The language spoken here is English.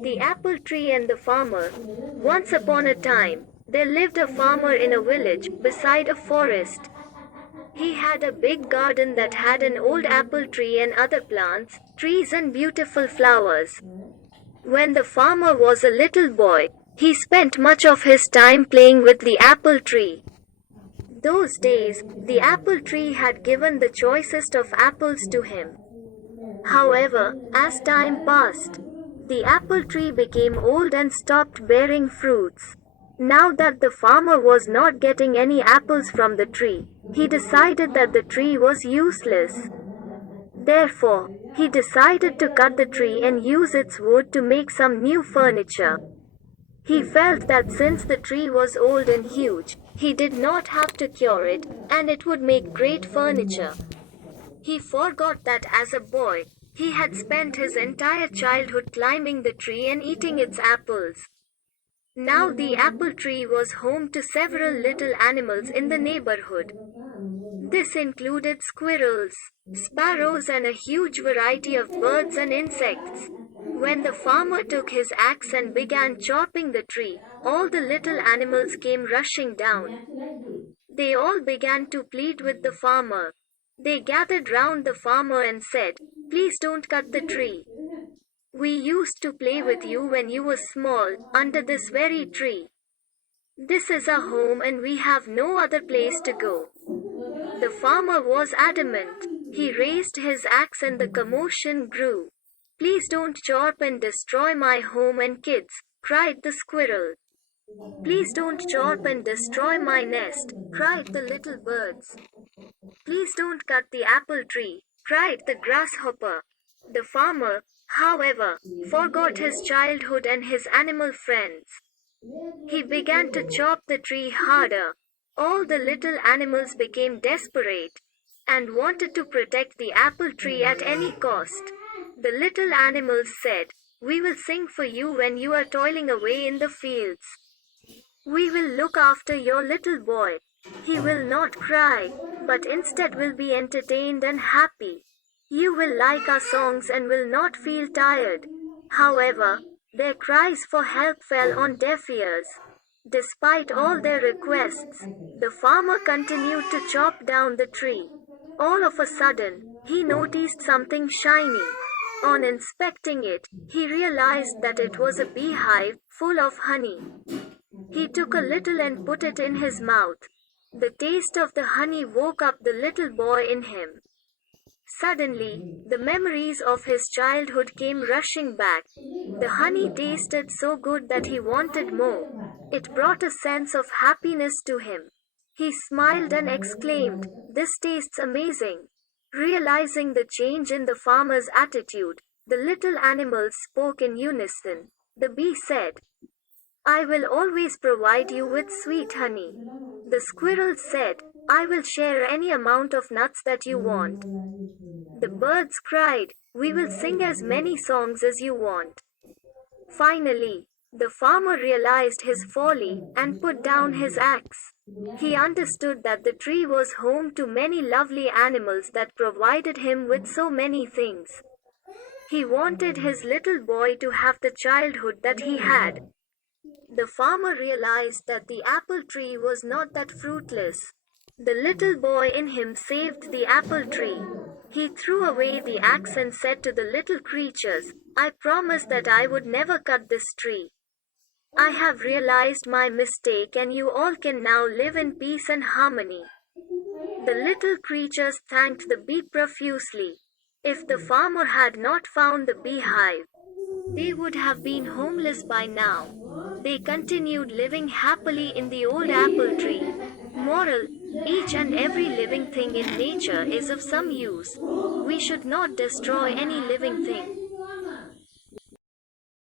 The apple tree and the farmer. Once upon a time, there lived a farmer in a village beside a forest. He had a big garden that had an old apple tree and other plants, trees and beautiful flowers. When the farmer was a little boy, he spent much of his time playing with the apple tree. Those days, the apple tree had given the choicest of apples to him. However, as time passed, the apple tree became old and stopped bearing fruits. Now that the farmer was not getting any apples from the tree, he decided that the tree was useless. Therefore, he decided to cut the tree and use its wood to make some new furniture. He felt that since the tree was old and huge, he did not have to cure it, and it would make great furniture. He forgot that as a boy, he had spent his entire childhood climbing the tree and eating its apples. Now the apple tree was home to several little animals in the neighborhood. This included squirrels, sparrows, and a huge variety of birds and insects. When the farmer took his axe and began chopping the tree, all the little animals came rushing down. They all began to plead with the farmer. They gathered round the farmer and said, "Please don't cut the tree. We used to play with you when you were small, under this very tree. This is our home and we have no other place to go." The farmer was adamant. He raised his axe and the commotion grew. "Please don't chop and destroy my home and kids," cried the squirrel. "Please don't chop and destroy my nest," cried the little birds. "Please don't cut the apple tree," cried the grasshopper. The farmer, however, forgot his childhood and his animal friends. He began to chop the tree harder. All the little animals became desperate and wanted to protect the apple tree at any cost. The little animals said, "We will sing for you when you are toiling away in the fields. We will look after your little boy. He will not cry, but instead will be entertained and happy. You will like our songs and will not feel tired." However, their cries for help fell on deaf ears. Despite all their requests, the farmer continued to chop down the tree. All of a sudden, he noticed something shiny. On inspecting it, he realized that it was a beehive full of honey. He took a little and put it in his mouth. The taste of the honey woke up the little boy in him. Suddenly, the memories of his childhood came rushing back. The honey tasted so good that he wanted more. It brought a sense of happiness to him. He smiled and exclaimed, "This tastes amazing." Realizing the change in the farmer's attitude, the little animals spoke in unison. The bee said, "I will always provide you with sweet honey." The squirrel said, "I will share any amount of nuts that you want." The birds cried, "We will sing as many songs as you want." Finally, the farmer realized his folly and put down his axe. He understood that the tree was home to many lovely animals that provided him with so many things. He wanted his little boy to have the childhood that he had. The farmer realized that the apple tree was not that fruitless. The little boy in him saved the apple tree. He threw away the axe and said to the little creatures, "I promised that I would never cut this tree. I have realized my mistake and you all can now live in peace and harmony." The little creatures thanked the bee profusely. If the farmer had not found the beehive, they would have been homeless by now. They continued living happily in the old apple tree. Moral: each and every living thing in nature is of some use. We should not destroy any living thing.